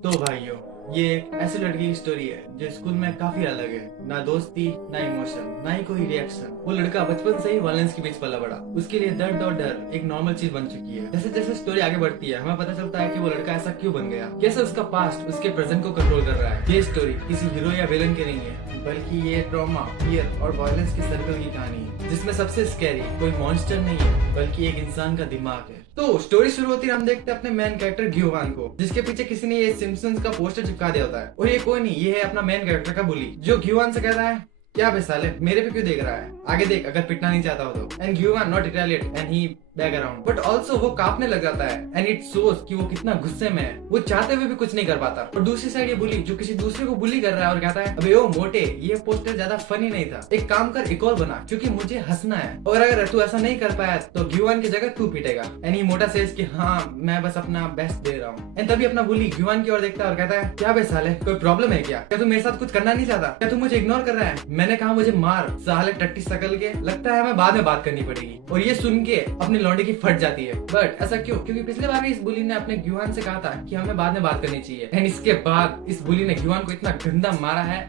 तो भाइयों, ये एक ऐसी लड़की की स्टोरी है जो स्कूल में काफी अलग है। ना दोस्ती, ना इमोशन, ना ही कोई रिएक्शन। वो लड़का बचपन से ही वायलेंस के बीच पला बड़ा। उसके लिए दर्द और डर एक नॉर्मल चीज बन चुकी है। जैसे जैसे स्टोरी आगे बढ़ती है, हमें पता चलता है कि वो लड़का ऐसा क्यों बन गया, कैसे उसका पास्ट उसके प्रेजेंट को कंट्रोल कर रहा है। ये स्टोरी किसी हीरो या विलन की नहीं है, बल्कि ये ट्रॉमा, फियर और वायलेंस के सर्कल की कहानी है, जिसमें सबसे स्कैरी कोई मॉन्स्टर नहीं है, बल्कि एक इंसान का दिमाग है। तो स्टोरी शुरू होती है, हम देखते हैं अपने मेन कैरेक्टर ग्योवान को, जिसके पीछे किसी ने ये सिम्पसन्स का पोस्टर चिपका दिया होता है। और ये कोई नहीं, ये है अपना मेन कैरेक्टर का बुली, जो ग्योवान से कहता है, क्या बे साले, मेरे पे क्यों देख रहा है, आगे देख अगर पिटना नहीं चाहता हो तो। And Giovanni not retaliate and he back around, but also वो कांपने लग जाता है। एंड इट शोज कि वो कितना गुस्से में है, वो चाहते हुए भी कुछ नहीं कर पाता। और दूसरी साइड ये बुली, जो किसी दूसरे को बुली कर रहा है और कहता है, अबे ओ मोटे, ये पोस्टर ज्यादा फनी नहीं था, एक काम कर एक और बना, क्योंकि मुझे हंसना है, और अगर तू ऐसा नहीं कर पाया तो ग्योवान की जगह तू पीटेगा। एंड ही मोटा सेज कि हाँ, मैं बस अपना बेस्ट दे रहा हूँ। एंड तभी अपना बुली ग्योवान की ओर देखता है और कहता है, क्या बे साले, कोई प्रॉब्लम है क्या तू मेरे साथ कुछ करना नहीं चाहता, क्या तू मुझे इग्नोर कर रहा है, मैंने कहा मुझे मार साले टट्टी शकल के, लगता है हमें बाद में बात करनी पड़ेगी। और ये सुन के अपनी लौंडे की फट जाती है। बट ऐसा क्यों? क्योंकि पिछले बार भी इस बुली ने अपने ग्योवान से कहा था कि हमें बाद में बात करनी चाहिए। एंड इसके बाद इस बुली ने ग्योवान को इतना गंदा मारा है,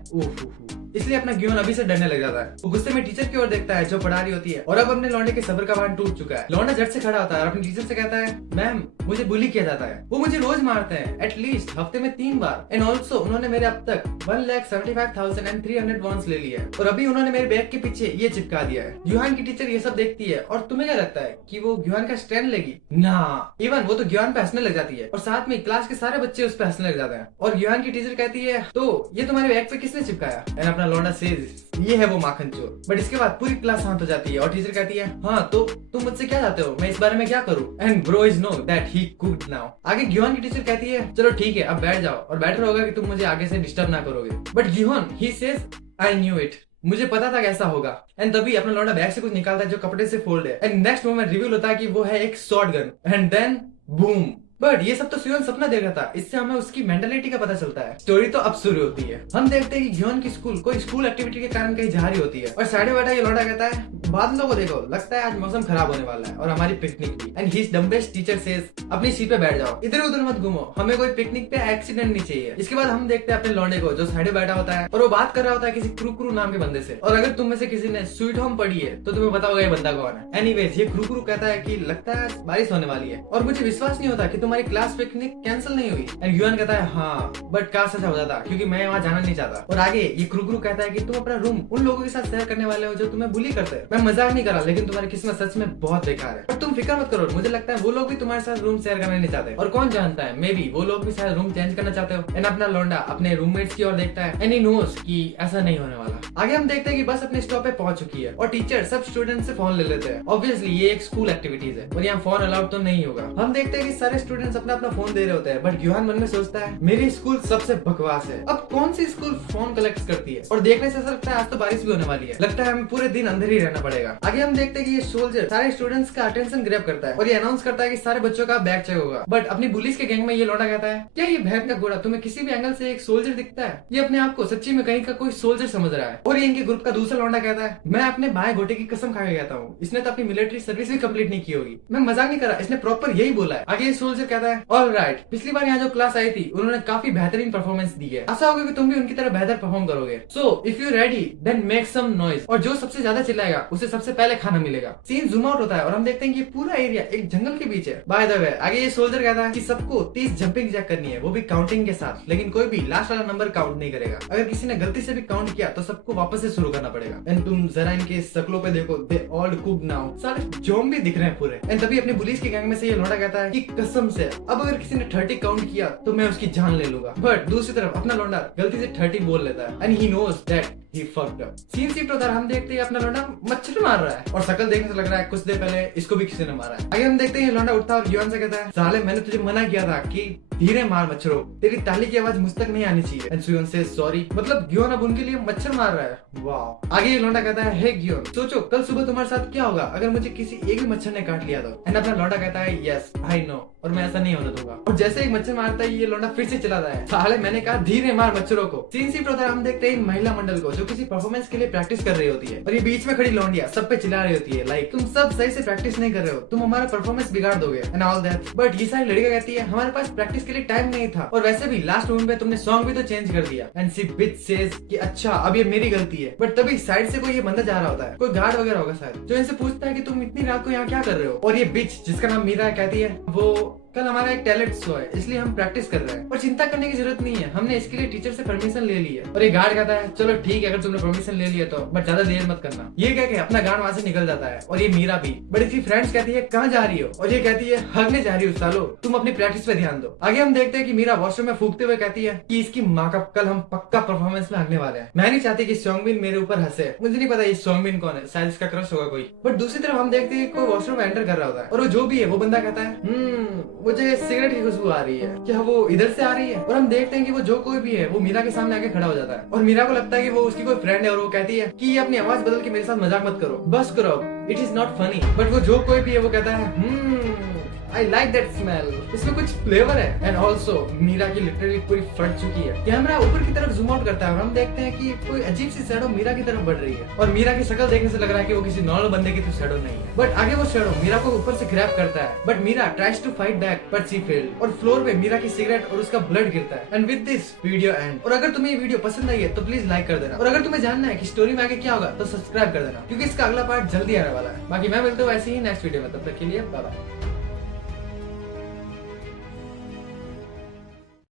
इसलिए अपना ग्योवान अभी से डरने लग जाता है। वो गुस्से में टीचर की ओर देखता है जो पढ़ा रही होती है, और अब अपने लौंडे के सब्र का बांध टूट चुका है। लौंडा झट से खड़ा होता है और अपनी टीचर से कहता है, मैम मुझे बुली किया जाता है, वो मुझे रोज मारते हैं, एटलीस्ट हफ्ते में 3 बार। एंड ऑल्सो उन्होंने मेरे अब तक 1,75,300 वॉन्स ले लिया है, और अभी उन्होंने मेरे बैग के पीछे ये चिपका दिया है। ग्योवान की टीचर ये सब देखती है, और तुम्हें क्या लगता है कि वो ग्योवान का स्टैंड लेगी? ना, इवन वो तो ग्योवान पे हंसने लग जाती है, और साथ में क्लास के सारे बच्चे उस पे हंसने लग जाते हैं। और ग्योवान की टीचर कहती है, तो ये तुम्हारे बैग पे किसने चिपकाया? एंड अपना लौंडा सेज, ये है वो माखन चोर। बट इसके बाद पूरी क्लास शांत हो जाती है, और टीचर कहती है, हाँ तो तुम मुझसे क्या चाहते हो, मैं इस बारे में क्या करूं? And bro is know that he cooked now. आगे ग्योवान की टीचर कहती है, चलो ठीक है अब बैठ जाओ, और बेटर होगा कि तुम मुझे आगे से डिस्टर्ब ना करोगे। But Giovanni he says, I knew it, मुझे पता था कैसा होगा। एंड तभी अपना लौंडा बैग से कुछ निकालता है जो कपड़े से फोल्ड है। एंड नेक्स्ट मोमेंट रिवील होता है कि वो है एक short gun. And then boom. But ये सब तो सुयोन सपना देख रहा था, इससे हमें उसकी मेंटालिटी का पता चलता है। स्टोरी तो अब शुरू होती है। हम देखते हैं कि ग्योन की स्कूल कोई स्कूल एक्टिविटी के कारण कहीं जा रही होती है, और साइड बैठा ये लौंडा कहता है, बादलों को देखो, लगता है आज मौसम खराब होने वाला है और हमारी पिकनिक भी। And his dumbest teacher says, अपनी सीट पे बैठ जाओ, इधर उधर मत घूमो, हमें कोई पिकनिक पे एक्सीडेंट नहीं चाहिए। इसके बाद हम देखते हैं अपने लौंडे को जो साइड बैठा होता है, और वो बात कर रहा होता है किसी क्रूक्रू नाम के बंदे से। और अगर तुम में से किसी ने स्वीट होम पढ़ी है तो तुम्हें पता होगा ये बंदा कौन है। एनीवेज ये क्रूक्रू कहता है कि लगता है बारिश होने वाली है, और मुझे विश्वास नहीं होता कि तुम्हारी क्लास पिकनिक कैंसिल नहीं हुई। एंड ग्योवान कहता है, हाँ बट काश ऐसा हो जाता, क्योंकि मैं वहाँ जाना नहीं चाहता। और आगे ये क्रूक्रू कहता है कि तुम अपना रूम उन लोगों के साथ शेयर करने वाले हो जो तुम्हें बुली करते हैं। मैं मजाक नहीं कर रहा, लेकिन तुम्हारी किस्मत सच में बहुत बेकार है। पर तुम फिक्र मत करो, मुझे लगता है वो लोग भी तुम्हारे साथ रूम शेयर करना नहीं चाहते, और कौन जानता है मे बी वो लोग भी शायद रूम चेंज करना चाहते हो। एंड अपना लौंडा अपने रूममेट्स की ओर देखता है, एंड ही नोस कि ऐसा नहीं होने वाला। आगे हम देखते हैं कि बस अपने स्टॉप पे पहुंच चुकी है, और टीचर सब स्टूडेंट से फोन ले लेते हैं। ऑब्वियसली ये एक स्कूल एक्टिविटीज है, और यहाँ फोन अलाउड तो नहीं होगा। हम देखते हैं कि सारे स्टूडेंट्स अपना अपना फोन दे रहे होते हैं, बट ग्योवान मन में सोचता है, मेरी स्कूल सबसे बकवास है, अब कौन सी स्कूल फोन कलेक्ट करती है। और देखने से ऐसा लगता है आज तो बारिश भी होने वाली है, लगता है हमें पूरे दिन अंदर ही रहना पड़ेगा। आगे हम देखते हैं कि ये सोल्जर सारे स्टूडेंट्स का अटेंशन ग्रैब करता है, और ये अनाउंस करता है कि सारे बच्चों का बैग चेक होगा। बट अपनी पुलिस के गैंग में ये लौंडा कहता है, क्या ये भैंस का घोड़ा तुम्हें किसी भी एंगल से एक सोल्जर दिखता है? ये अपने आप को सच्ची में कहीं का कोई सोल्जर समझ रहा है। और ये इनके ग्रुप का दूसरा लौंडा कहता है, मैं अपने बाएं घोटे की कसम खा के कहता हूँ, इसने तो अपनी मिलिट्री सर्विस भी कंप्लीट नहीं की होगी, मैं मजाक नहीं कर रहा, इसने प्रॉपर यही बोला है। आगे ये सोल्जर कहता है, ऑलराइट, पिछली बार यहाँ जो क्लास आई थी उन्होंने काफी बेहतरीन परफॉर्मेंस दी है, आशा होगी कि तुम भी उनकी तरह बेहतर परफॉर्म करोगे। So if you ready then make some noise, और जो सबसे ज्यादा चिल्लाएगा उसे सबसे पहले खाना मिलेगा। सीन जूम आउट होता है, और हम देखते हैं कि पूरा एरिया एक जंगल के बीच है। बाय द वे आगे ये सोल्जर कहता है कि सबको 30 जंपिंग जैक करनी है, वो भी काउंटिंग के साथ, लेकिन कोई भी लास्ट वाला नंबर काउंट नहीं करेगा। अगर किसी ने गलती से भी काउंट किया तो सबको वापस से शुरू करना पड़ेगा। एंड तुम जरा इनके शक्लों पे देखो, दे ऑल कुक नाउ, सारे ज़ॉम्बी दिख रहे हैं पूरे। एंड तभी अपनी पुलिस की गैंग में से ये लौंडा कहता है कि कसम से अब अगर किसी ने 30 काउंट किया तो मैं उसकी जान ले लूंगा। बट दूसरी तरफ अपना लौंडा गलती से 30 बोल लेता है, and he knows that he fucked up। सीन शिफ्ट होता है, हम देखते हैं अपना लौंडा मच्छर मार रहा है, और शक्ल देखने से लग रहा है कुछ देर पहले इसको भी किसी ने मारा है। आगे हम देखते हैं लौंडा उठता है और ग्योवान से कहता है, साले मैंने तुझे मना किया था कि धीरे मार मच्छरों, तेरी ताली की आवाज मुझ तक नहीं आनी चाहिए। एंड सुयोन से सॉरी, मतलब ग्योवान अब उनके लिए मच्छर मार रहा है। वाह। आगे ये लौंडा कहता है, हे ग्योवान, सोचो कल सुबह तुम्हारे साथ क्या होगा अगर मुझे किसी एक भी मच्छर ने काट लिया तो। एंड अपना लौंडा कहता है, यस आई नो, और मैं ऐसा नहीं होने दूंगा। और जैसे एक मच्छर मारता है ये लौंडा फिर से चलाता है, साले मैंने कहा धीरे मार मच्छरों को। सीन शिफ्ट होता है, हम देखते हैं महिला मंडल को जो जो किसी परफॉर्मेंस के लिए प्रैक्टिस कर रही होती है और ये बीच में खड़ी लौंडिया सब पे चिल्ला रही होती है लाइक तुम सब सही से प्रैक्टिस नहीं कर रहे हो, तुम हमारा परफॉर्मेंस बिगाड़ दोगे एंड ऑल दैट। बट ये सारी लड़कियां कहती है हमारे पास प्रैक्टिस के लिए टाइम नहीं था और वैसे भी लास्ट मोमेंट पे तुमने सॉन्ग भी तो चेंज कर दिया। एंड सी बिच सेज कि अच्छा अब ये मेरी गलती है। बट तभी साइड से कोई ये बंदा जा रहा होता है, कोई गार्ड वगैरह होगा शायद, जो इनसे पूछता है कि तुम इतनी रात को यहाँ क्या कर रहे हो। और ये बिच जिसका नाम मीरा है कहती है वो कल हमारा एक टैलेंट शो है इसलिए हम प्रैक्टिस कर रहे हैं और चिंता करने की जरूरत नहीं है, हमने इसके लिए टीचर से परमिशन ले ली है। और ये गार्ड कहता है चलो ठीक है अगर तुमने परमिशन ले लिया तो, बट ज्यादा देर मत करना। ये कह के अपना गार्ड वहां से निकल जाता है। और ये मीरा भी बट इसकी फ्रेंड्स कहती है कहाँ जा रही हो, और ये कहती है हगने जा रही हो सालो, तुम अपनी प्रैक्टिस पे ध्यान दो। आगे हम देखते हैं कि मीरा वॉशरूम में फूकते हुए कहती है कि इसकी माँ का कल हम पक्का परफॉर्मेंस में हगने वाले हैं। मैं नहीं चाहती कि सॉन्गबिन मेरे ऊपर हंसे, मुझे नहीं पता ये सॉन्गबिन कौन है, शायद इसका क्रश होगा कोई। बट दूसरी तरफ हम देखते हैं कोई वॉशरूम में एंटर कर रहा होता है और वो जो भी है वो बंदा कहता है मुझे सिगरेट खुशबू आ रही है, क्या वो इधर से आ रही है। और हम देखते हैं कि वो जो कोई भी है वो मीरा के सामने आके खड़ा हो जाता है और मीरा को लगता है कि वो उसकी कोई फ्रेंड है और वो कहती है कि ये अपनी आवाज बदल के मेरे साथ मजाक मत करो, बस करो, it is not funny. But वो जो कोई भी है वो कहता है I like that smell, इसमें कुछ फ्लेवर है। एंड ऑल्सो मीरा की लिटरली पूरी फट चुकी है। कैमरा ऊपर की तरफ जूम आउट करता है और हम देखते हैं कि कोई अजीब सी शैडो मीरा की तरफ बढ़ रही है और मीरा की शक्ल देखने से लग रहा है कि वो किसी नॉर्मल बंदे की तो शैडो नहीं है। बट आगे वो शैडो मीरा को ऊपर से ग्रैब करता है but Meera tries to fight back but she failed और फ्लोर पे मीरा की सिगरेट और उसका ब्लड गिरता है। And with this video end. और अगर तुम्हें ये वीडियो पसंद आई है तो प्लीज लाइक कर देना और अगर तुम्हें जानना है कि स्टोरी में आगे क्या होगा तो सब्सक्राइब कर देना क्योंकि इसका अगला पार्ट जल्दी आने वाला है। बाकी मैं मिलता हूँ ऐसे ही नेक्स्ट वीडियो में, तब तक के लिए बाय बाय।